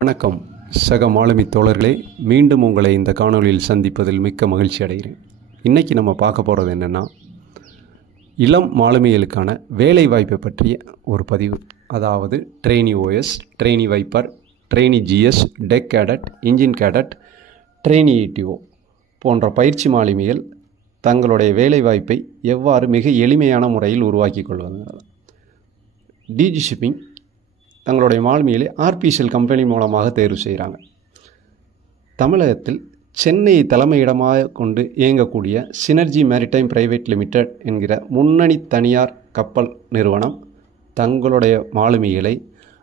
வணக்கம் சக மாலுமி தோழர்களே, மீண்டும் உங்களை இந்த காணொளியில் சந்திப்பதில் மிக்க மகிழ்ச்சி அடைகிறேன். இன்றைக்கி நம்ம பார்க்க போகிறது என்னென்னா, இளம் மாலுமிகளுக்கான வேலைவாய்ப்பை பற்றிய ஒரு பதிவு. அதாவது trainee OS, trainee wiper, trainee GS, deck cadet, engine cadet, trainee ETO போன்ற பயிற்சி மாலுமிகள் தங்களுடைய வேலைவாய்ப்பை எவ்வாறு மிக எளிமையான முறையில் உருவாக்கி கொள்வது. டிஜி ஷிப்பிங் தங்களுடைய மாலுமிகளை ஆர்பிசிஎல் கம்பெனி மூலமாக தேர்வு செய்கிறாங்க. தமிழகத்தில் சென்னையை தலைமையிடமாக கொண்டு இயங்கக்கூடிய சினர்ஜி மேரிடைம் பிரைவேட் லிமிடெட் என்கிற முன்னணி தனியார் கப்பல் நிறுவனம் தங்களுடைய மாலுமிகளை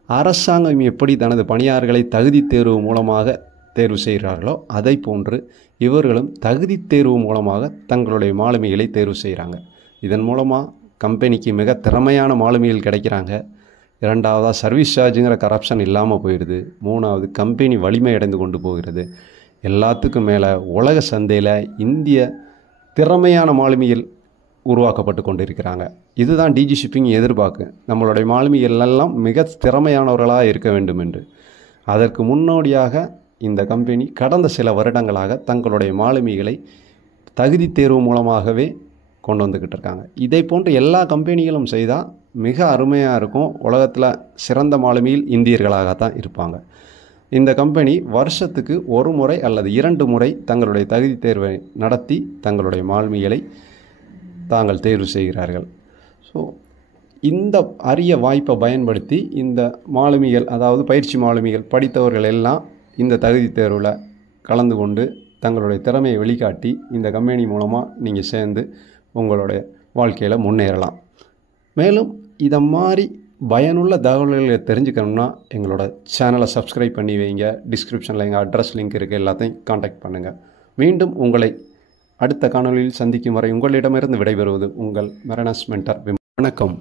அரசாங்கம் எப்படி தனது பணியாளர்களை தகுதி தேர்வு மூலமாக தேர்வு செய்கிறார்களோ அதை போன்று இவர்களும் தகுதி தேர்வு மூலமாக தங்களுடைய மாலுமிகளை தேர்வு செய்கிறாங்க. இதன் மூலமாக கம்பெனிக்கு மிக திறமையான மாலுமிகள் கிடைக்கிறாங்க. இரண்டாவதாக சர்வீஸ் சார்ஜுங்கிற கரப்ஷன் இல்லாமல் போயிடுது. மூணாவது, கம்பெனி வலிமை அடைந்து கொண்டு போகிறது. எல்லாத்துக்கும் மேலே உலக சந்தையில் இந்திய திறமையான மாலுமிகள் உருவாக்கப்பட்டு கொண்டு இருக்கிறாங்க. இதுதான் டிஜி ஷிப்பிங் எதிர்பார்க்கு. நம்மளுடைய மாலுமிகள் எல்லாம் மிக திறமையானவர்களாக இருக்க வேண்டும் என்று. அதற்கு முன்னோடியாக இந்த கம்பெனி கடந்த சில வருடங்களாக தங்களுடைய மாலுமிகளை தகுதி தேர்வு மூலமாகவே கொண்டு வந்துக்கிட்டு இருக்காங்க. இதை போன்று எல்லா கம்பெனிகளும் செய்தால் மிக அருமையாக இருக்கும். உலகத்தில் சிறந்த மாலுமியில் இந்தியர்களாகத்தான் இருப்பாங்க. இந்த கம்பெனி வருஷத்துக்கு ஒரு முறை அல்லது 2 முறை தங்களுடைய தகுதி தேர்வை நடத்தி தங்களுடைய மாலுமிகளை தாங்கள் தேர்வு செய்கிறார்கள். ஸோ இந்த அரிய வாய்ப்பை பயன்படுத்தி இந்த மாலுமிகள், அதாவது பயிற்சி மாலுமிகள் படித்தவர்கள் எல்லாம் இந்த தகுதி தேர்வில் கலந்து கொண்டு தங்களுடைய திறமையை வெளிக்காட்டி இந்த கம்பெனி மூலமாக நீங்கள் சேர்ந்து உங்களுடைய வாழ்க்கையில் முன்னேறலாம். மேலும் இதை மாதிரி பயனுள்ள தகவல்களை தெரிஞ்சுக்கணும்னா எங்களோட சேனலை சப்ஸ்கிரைப் பண்ணி வைங்க. டிஸ்கிரிப்ஷனில் எங்கள் அட்ரஸ் லிங்க் இருக்குது, எல்லாத்தையும் காண்டாக்ட் பண்ணுங்கள். மீண்டும் உங்களை அடுத்த காணொளியில் சந்திக்கும் வரை உங்களிடமிருந்து விடைபெறுவது உங்கள் மெரனஸ் மென்டர். வணக்கம்.